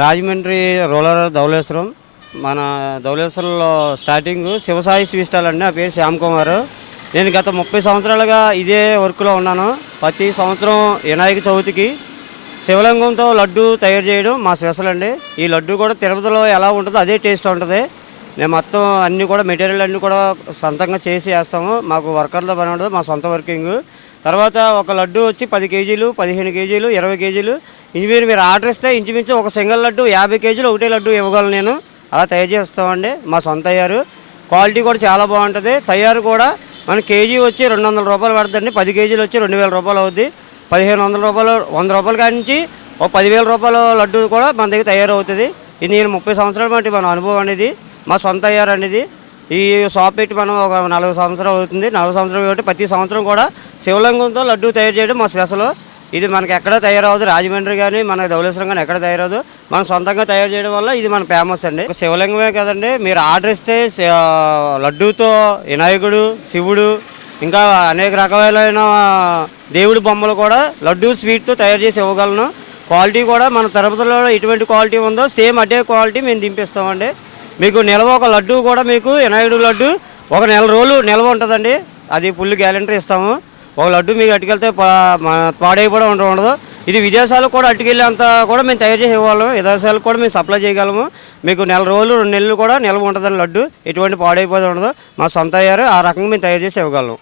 Rajahmundry rural Dhavaleswaram. మన ధవళేశ్వరంలో starting Shivasai sweet stall అండి. నా పేరు శ్యామ్ కుమార్. నేను గత 30 సంవత్సరాలుగా ఇదే వర్క్లో ఉన్నాను. ప్రతి సంవత్సరం వినాయక చవితికి శివలింగంతో లడ్డు తయారు చేయడం మా స్పెషల్ అండి. ఈ లడ్డు కూడా తిరుపతిలో ఎలా ఉంటుందో అదే టేస్ట్ ఉంటుంది. నేను మొత్తం అన్నీ కూడా మెటీరియల్ అన్నీ కూడా సొంతంగా చేసి వేస్తాము. మాకు వర్కర్లో పని ఉండదు, మా సొంత వర్కింగ్. తర్వాత ఒక లడ్డు వచ్చి 10 కేజీలు, 15 కేజీలు, 20 కేజీలు మీరు ఆర్డర్ ఇస్తే ఇంచుమించు ఒక సింగిల్ లడ్డు 50 కేజీలు ఒకటే లడ్డు ఇవ్వగలను. నేను అలా తయారు చేస్తామండి. మా సొంత తయారు. క్వాలిటీ కూడా చాలా బాగుంటుంది. తయారు కూడా మన కేజీ వచ్చి 200 రూపాయలు పడుతుందండి. 10 కేజీలు వచ్చి 2000 రూపాయలు అవుద్ది. 1500 రూపాయలు, 100 రూపాయల కాడి నుంచి ఒక 10,000 రూపాయల లడ్డు కూడా మన దగ్గర తయారవుతుంది. ఇది నేను 30 సంవత్సరాల బట్టి మన అనుభవం అనేది, మా సొంత తయారు అనేది. ఈ షాప్ పెట్టి మనం ఒక 40 సంవత్సరాలు అవుతుంది. 40 సంవత్సరాలు కాబట్టి ప్రతి సంవత్సరం కూడా శివలింగంతో లడ్డు తయారు చేయడం మా స్పెషల్. ఇది మనకి ఎక్కడ తయారవదు, రాజమండ్రి కానీ మన ధవళేశ్వరం కానీ ఎక్కడ తయారవదు. మనం సొంతంగా తయారు చేయడం వల్ల ఇది మన ఫేమస్ అండి. శివలింగమే కదండి, మీరు ఆర్డర్ ఇస్తే లడ్డూతో వినాయకుడు, శివుడు, ఇంకా అనేక రకాలైన దేవుడి బొమ్మలు కూడా లడ్డు స్వీట్తో తయారు చేసి ఇవ్వగలను. క్వాలిటీ కూడా మన తిరుపతిలో ఎటువంటి క్వాలిటీ ఉందో సేమ్ అదే క్వాలిటీ మేము దింపిస్తామండి. మీకు నిల్వ ఒక లడ్డు కూడా మీకు వినాయకుడు లడ్డు ఒక నెల రోజులు నిల్వ ఉంటుందండి. అది ఫుల్ గ్యారెంటీ ఇస్తాము. ఒక లడ్డు మీకు అట్టుకెళ్తే పాడైపోవడం ఉండదు. ఇది విదేశాలకు కూడా అట్టుకెళ్ళేంత కూడా మేము తయారు చేసి ఇవ్వగలము. విదేశాలకు కూడా మేము సప్లై చేయగలము. మీకు నెల రోజులు 2 నెలలు కూడా నిల్వ ఉంటుందండి లడ్డు. ఎటువంటి పాడైపోతే ఉండదు. మా సొంత తయారు ఆ రకంగా మేము తయారు చేసి ఇవ్వగలము.